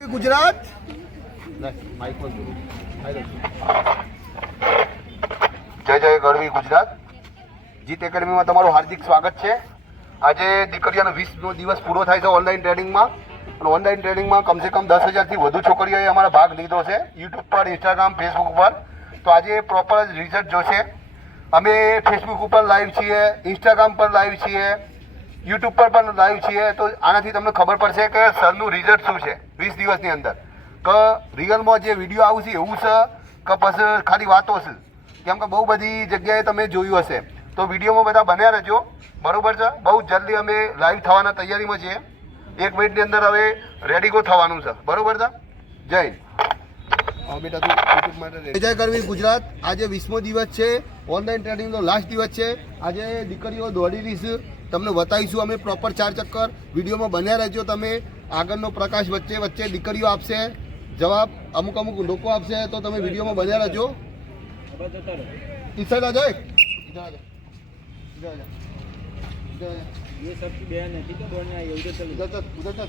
ગુજરાત જય જય ગરવી ગુજરાત જીત એકેડમીમાં તમારું હાર્દિક સ્વાગત છે। આજે દીકરીઓનો 20નો દિવસ પૂરો થાય છે ઓનલાઈન ટ્રેનિંગમાં અને ઓનલાઈન ટ્રેનિંગમાં કમસે કમ 10,000થી વધુ છોકરીઓએ અમારા ભાગ લીધો છે યુટ્યુબ પર, ઇન્સ્ટાગ્રામ, ફેસબુક પર। તો આજે પ્રોપર રિઝલ્ટ જોશે। અમે ફેસબુક ઉપર લાઈવ છીએ, ઇન્સ્ટાગ્રામ પર લાઈવ છીએ, યુટ્યુબ પર પણ લાઈવ છીએ। તો આનાથી તમને ખબર પડશે કે સરનું રિઝલ્ટ શું છે 20 દિવસની અંદર, કે રિયલમાં જે વિડીયો આવશે એવું છે કે પછી ખાલી વાતો છે। કેમ કે બહુ બધી જગ્યાએ તમે જોયું હશે, તો વિડીયોમાં બધા બન્યા રહેજો, બરાબર છે। બહુ જલ્દી અમે લાઈવ થવાના તૈયારીમાં છીએ। 1 મિનિટની અંદર હવે રેડી ગો થવાનું છે, બરાબર છે। જય બેટા તું યુટ્યુબ માટે જય કરવી ગુજરાત। આજે 20મો દિવસ છે, ઓનલાઈન ટ્રેનિંગનો લાસ્ટ દિવસ છે। આજે દીકરીઓ દોડી રહી છે, તમને બતાવીશું અમે પ્રોપર 4 ચક્કર। વિડીયોમાં બન્યા રહેજો તમે। આગળનો પ્રકાશ વચ્ચે વચ્ચે દીકરીઓ આપશે જવાબ, અમુક લોકો આપશે, તો તમે વિડીયોમાં બન્યા રહેજો। ઈસા જય ये सबकी बहन है, ठीक है, दौड़ने आई है, उधर चलो। उधर चल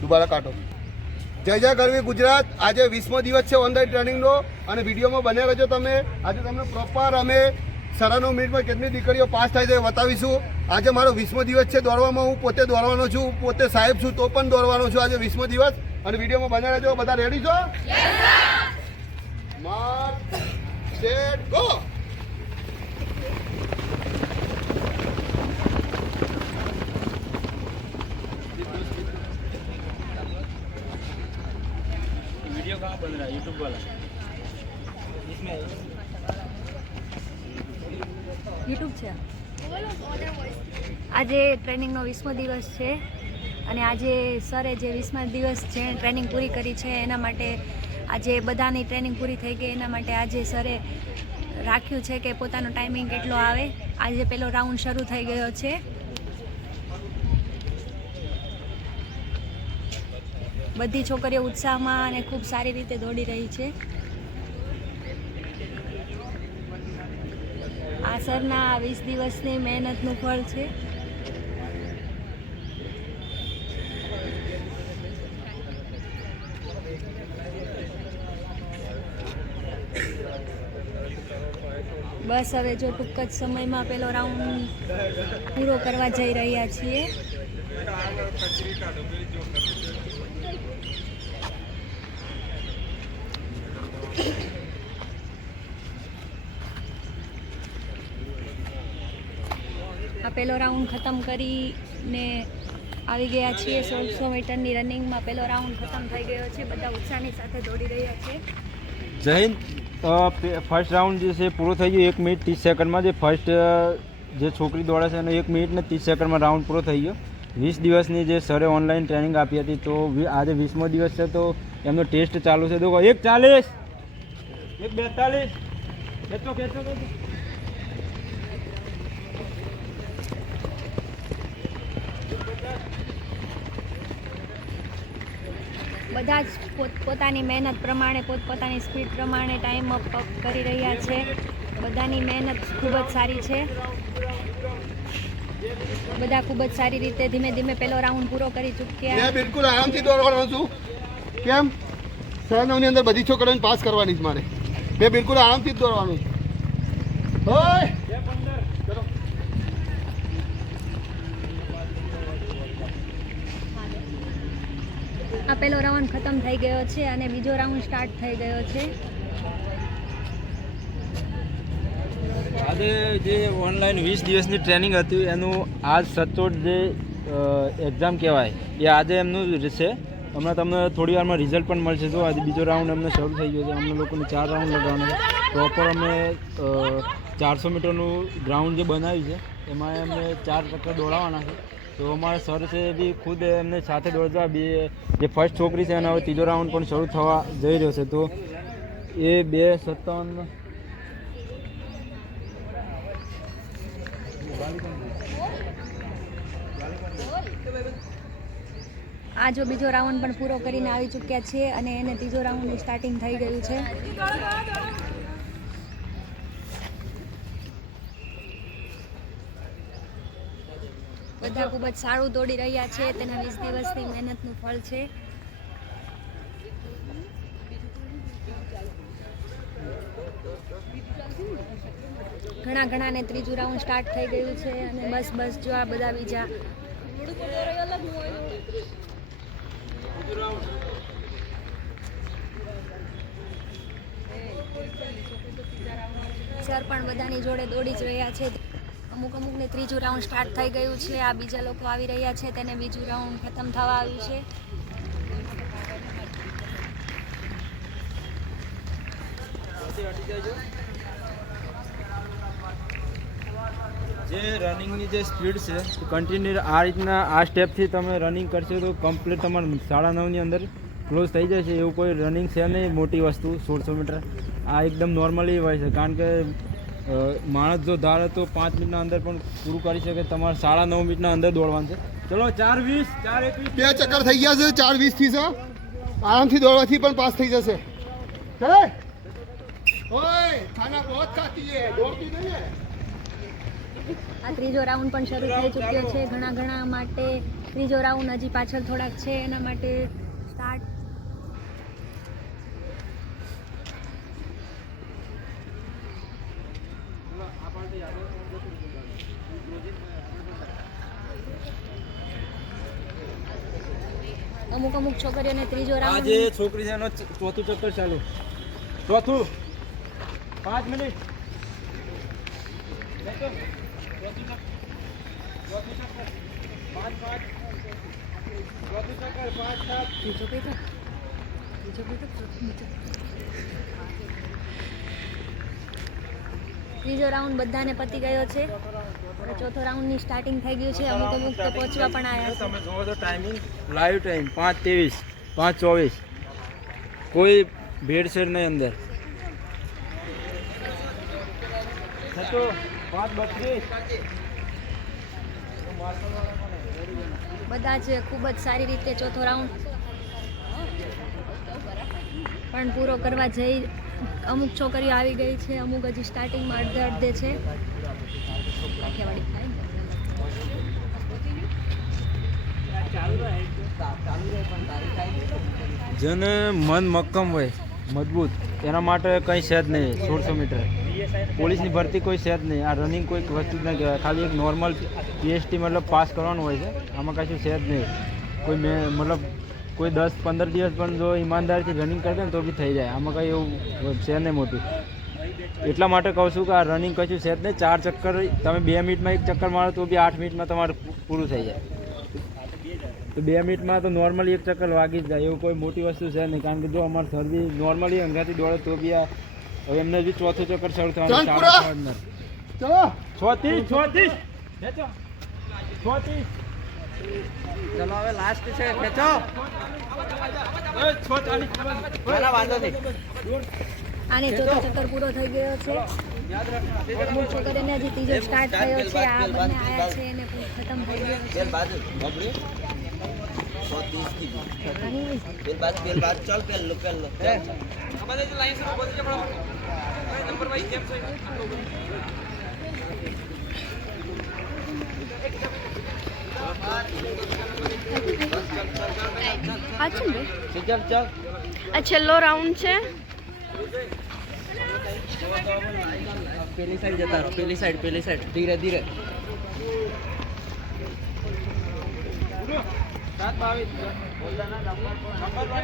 દુબારા કાઢો। જય જય ગરવી ગુજરાત। આજે 20મો દિવસ છે ઓનલાઈન ટ્રેનિંગનો અને વિડીયોમાં બન્યા રહેજો તમે। આજે તમને પ્રોપર અમે 9.5 મિનિટમાં કેટલી દીકરીઓ પાસ થાય છે બતાવીશું। આજે મારો 20મો દિવસ છે દોડવામાં। હું પોતે દોડવાનો છું, પોતે સાહેબ છું તો પણ દોડવાનો છું આજે 20મો દિવસ। અને વિડીયોમાં બન્યા રહેજો। બધા રેડી છો? Mark set go. वीडियो कहाँ बन रहा है? यूट्यूब वाला इसमें યુટ્યુબ છે। આજે ટ્રેનિંગનો 20મો દિવસ છે અને આજે સરે જે 20મા દિવસ જે ટ્રેનિંગ પૂરી કરી છે એના માટે આજે બધાની ટ્રેનિંગ પૂરી થઈ ગઈ, એના માટે આજે સરે રાખ્યું છે કે પોતાનો ટાઈમિંગ કેટલો આવે। આજે પહેલો રાઉન્ડ શરૂ થઈ ગયો છે। બધી છોકરીઓ ઉત્સાહમાં અને ખૂબ સારી રીતે દોડી રહી છે। આ સરના 20 દિવસની મહેનતનું ફળ છે। બસ હવે જો ટૂંક જ સમયમાં પેલો રાઉન્ડ પૂરો કરવા જઈ રહ્યા છીએ। આ પહેલો રાઉન્ડ ખતમ કરીને આવી ગયા છીએ। 1600 મીટરની રનિંગમાં પહેલો રાઉન્ડ ખતમ થઈ ગયો છે। બધા ઉત્સાહની સાથે દોડી રહ્યા છે। जय हिंद। फर्स्ट राउंड જે છે પૂરો થઈ ગયો 1 મિનિટ 30 સેકન્ડમાં। જે ફર્સ્ટ જે છોકરી દોડે છે એનો 1 મિનિટ ને 30 સેકન્ડમાં રાઉન્ડ પૂરો થઈ ગયો। 20 દિવસની જે સરે ઓનલાઈન ટ્રેનિંગ આપી હતી, તો આજે 20મો દિવસ છે તો એમનો ટેસ્ટ ચાલુ છે। देखो 1:40 1:42 ખેંચો બધા જ પોતપોતાની મહેનત પ્રમાણે, પોતપોતાની સ્પીડ પ્રમાણે ટાઈમ અપ કરી રહ્યા છે। બધાની મહેનત ખૂબ જ સારી છે। બધા ખૂબ જ સારી રીતે ધીમે ધીમે પહેલો રાઉન્ડ પૂરો કરી ચૂક્યા। મેં બિલકુલ આરામથી દોડવાનો છું। કેમ? 9:30ની અંદર બધી છોકરીઓને પાસ કરવાની છે મારે। મેં બિલકુલ આરામથી જ દોડવાનું છે। ઓય આ પહેલો રાઉન્ડ ખતમ થઈ ગયો છે અને બીજો રાઉન્ડ સ્ટાર્ટ થઈ ગયો છે। આજે જે ઓનલાઈન 20 દિવસની ટ્રેનિંગ હતી એનું આજ સચોટ જે એક્ઝામ કહેવાય એ આજે એમનું છે। હમણાં તમને થોડી વારમાં રિઝલ્ટ પણ મળશે। તો આજે બીજો રાઉન્ડ અમને શરૂ થઈ ગયો છે। અમને લોકોને 4 રાઉન્ડ લગાવવાના છે। પ્રોપર અમે 400 મીટરનું ગ્રાઉન્ડ જે બનાવ્યું છે એમાં અમને 4 ચક્કર દોડાવવાના છે। તો અમારા સર છે એ બી ખુદ એમને સાથે દોડતા બે જે ફર્સ્ટ છોકરી છે અને હવે ત્રીજો રાઉન્ડ પણ શરૂ થવા જઈ રહ્યો છે। તો એ 2:57 આ જો બીજો રાઉન્ડ પણ પૂરો કરીને આવી ચૂક્યા છે અને એને ત્રીજો રાઉન્ડની સ્ટાર્ટિંગ થઈ ગયું છે। બધા ખૂબ જ સારું દોડી રહ્યા છે. તેના 20 દિવસની મહેનતનું ફળ છે. ઘણાને ત્રીજું રાઉન્ડ સ્ટાર્ટ થઈ ગયું છે અને બસ જો આ બધા બીજા સર પણ બધાની જોડે દોડી જ રહ્યા છે. અમુકને ત્રીજું રાઉન્ડ સ્ટાર્ટ થઈ ગયું છે. આ બીજા લોકો આવી રહ્યા છે, તેને બીજું રાઉન્ડ ખતમ થવા આવ્યું છે. જે રનિંગની જે સ્પીડ છે કન્ટિન્યુ આ રીતના આ સ્ટેપથી તમે રનિંગ કરશો તો કમ્પ્લીટ તમારે 9:30ની અંદર ક્લોઝ થઈ જાય છે. એવું કોઈ રનિંગ છે નહીં મોટી વસ્તુ 1600 મીટર. આ એકદમ નોર્મલી હોય છે, કારણ કે માણસ જો ધારે તો 5 મિનિટના અંદર પણ પૂરું કરી શકે. તમારે 9:30 મિનિટના અંદર દોડવાનું છે. ચલો 4:20, 4:21, 2 ચક્કર થઈ ગયા છે. 4:20 થી છે, આરામથી દોડવાથી પણ પાસ થઈ જશે. ચલે ઓય ખાના બહોત ખાતી હે, દોડતી નહીં હે. આ ત્રીજો રાઉન્ડ પણ શરૂ થઈ ચૂક્યો છે. ઘણા માટે ત્રીજો રાઉન્ડ હજી પાછળ થોડાક છે, એના માટે સ્ટાર્ટ. અમુક છોકરીઓને ત્રીજો રાઉન્ડ આજે છોકરી છે એનો ચોથું ચક્કર ચાલુ. ચોથું 5 મિનિટ. ત્રીજો રાઉન્ડ બધાને પતી ગયો છે. ચોથો રાઉન્ડની સ્ટાર્ટિંગ થઈ ગયું છે. અમુક તો પહોંચવા પણ આવ્યા છે. તમે જોવો તો ટાઈમિંગ લાઈવ ટાઈમ 5:23, 5:24. કોઈ ભેળસેળ નહીં અંદર. 5:32. બધા જ ખૂબ જ સારી રીતે ચોથો રાઉન્ડ પણ પૂરો કરવા જઈ અમુક છોકરીઓ આવી ગઈ છે. અમુક હજી સ્ટાર્ટિંગમાં અડધે છે. જેને મન મક્કમ હોય મજબૂત એના માટે કંઈ છે જ નહીં. 1600 મીટર પોલીસની ભરતી કોઈ છે જ નહીં. આ રનિંગ કોઈ વસ્તુ જ ના કહેવાય. ખાલી એક નોર્મલ પીએસટી મતલબ પાસ કરવાનું હોય છે. આમાં કશું છે જ નહીં. કોઈ મતલબ કોઈ 10-15 દિવસ પણ જો ઈમાનદારીથી રનિંગ કરશે ને તો બી થઈ જાય. આમાં કંઈ એવું છે નહીં મોટું. એટલા માટે કહું છું કે આ રનિંગ કશું છે જ નહીં. 4 ચક્કર તમે 2 મિનિટમાં 1 ચક્કર મારો તો બી 8 મિનિટમાં તમારે પૂરું થઈ જાય. તો 2 મિનિટમાં તો નોર્મલી 1 ચક્કર વાગી જ જાય. એવું કોઈ મોટી વસ્તુ છે નહીં. કારણ કે જો અમારે સર બી નોર્મલી અંગાથી દોડે તો બી આ હવે એમને બી ચોથું ચક્કર શરૂ થવાનું. ચલો 36. ચલો હવે લાસ્ટ છે, ખેંચો. વાંધો નહીં. આને ચોથો ચક્કર પૂરો થઈ ગયો છે. અમુક છોકરીઓને હજી ત્રીજો સ્ટાર્ટ થયો છે. આ બંને આયા છે અને ખતમ થઈ ગયો છે. બાજુ બબડી 130 की बेल बात चल पेल लो हमारे जो लाइन से बोल दीजिए बड़ा नंबर वाइज गेम से ચલ આ છેલ્લો રાઉન્ડ છે. પેલી સાઈડ જતા રહો. પેલી સાઈડ ધીરે ધીરે.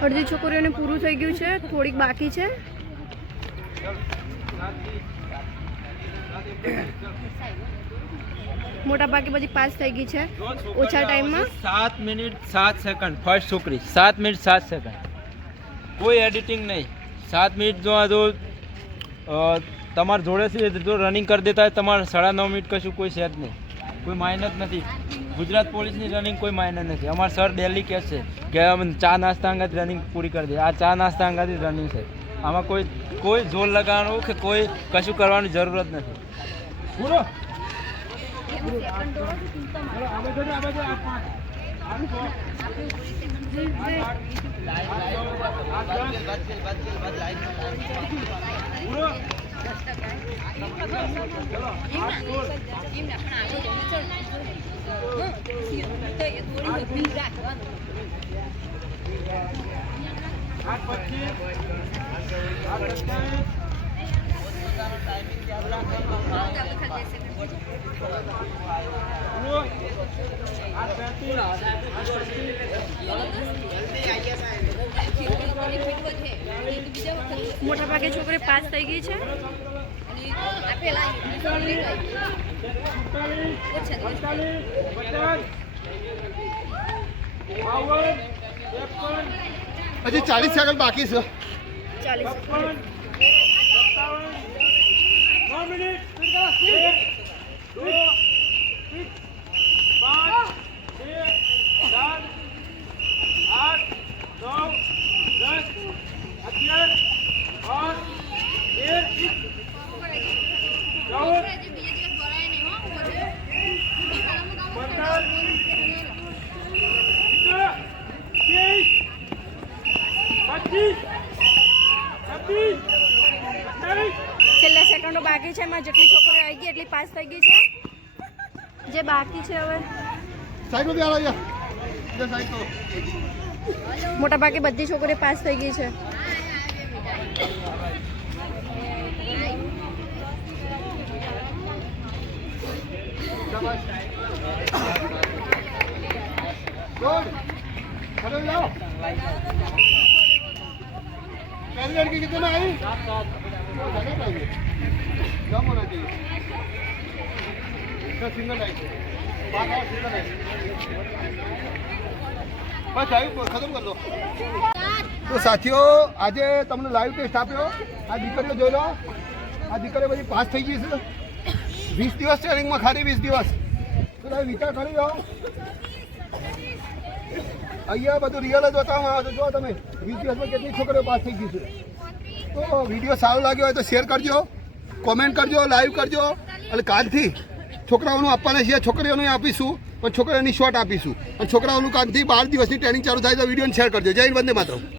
અડધી છોકરીઓને પૂરું થઈ ગયું છે, થોડીક બાકી છે. મોટા ભાગે બધી પાસ થઈ ગઈ છે ઓછા ટાઈમમાં. 7 મિનિટ 7 સેકન્ડ ફર્સ્ટ છોકરી. 7 મિનિટ 7 સેકન્ડ. કોઈ એડિટિંગ નહીં. 7 મિનિટ જો આ જો તમારા જોડે છે જો રનિંગ કરી દેતા હોય તમારે 9.5 મિનિટ કશું કોઈ છે જ નહીં. કોઈ માઇનર નથી. ગુજરાત પોલીસની રનિંગ કોઈ માઇનર નથી. અમારા સર ડેલી કહે છે કે અમે ચા નાસ્તા અંગાથી રનિંગ પૂરી કરી દે. આ ચા નાસ્તા અંગાથી રનિંગ છે. આમાં કોઈ જોર લગાવવાનું કે કોઈ કશું કરવાની જરૂર જ નથી. પૂરો મોટા ભાગે છોકરી પાસ થઈ ગઈ છે. હજી 40 સેકન્ડ બાકી છે. છેલ્લા સેકન્ડો બાકી છે. એમાં જેટલી છોકરીઓ આવી ગઈ એટલી પાસ થઈ ગઈ છે. જે બાકી છે હવે સાઈડ પર આવી જા સાઈડ તો મોટા ભાગે બધી છોકરીઓ પાસ થઈ ગઈ છે. गुड खड़े हो जाओ. पहली लड़की कितने में आई? कम होना चाहिए. इसका सिंगल लाइट बात और सिंगल लाइट बस आई खत्म कर दो. તો સાથીઓ આજે તમને લાઈવ ટેસ્ટ આપ્યો. આ દીકરીઓ જોઈ લો. આ દીકરીઓ બધી પાસ થઈ ગઈ છે. 20 દિવસ ટ્રેનિંગમાં ખાલી 20 દિવસ. તો તમે વિચાર કરી લો. અહીંયા બધું રિયલ જ બતાવવામાં આવે છે. જો તમે 20 દિવસમાં કેટલી છોકરીઓ પાસ થઈ ગઈ છે. તો વિડીયો સારો લાગ્યો હોય તો શેર કરજો, કોમેન્ટ કરજો, લાઈવ કરજો. અને કાલથી છોકરાઓનું આપવાના છીએ, છોકરીઓને આપીશું પણ છોકરીઓની શોર્ટ આપીશું. અને છોકરાઓનું કાલથી 12 દિવસની ટ્રેનિંગ ચાલુ થાય તો વિડીયોને શેર કરજો. જય હિન્દ, વંદે માતરમ.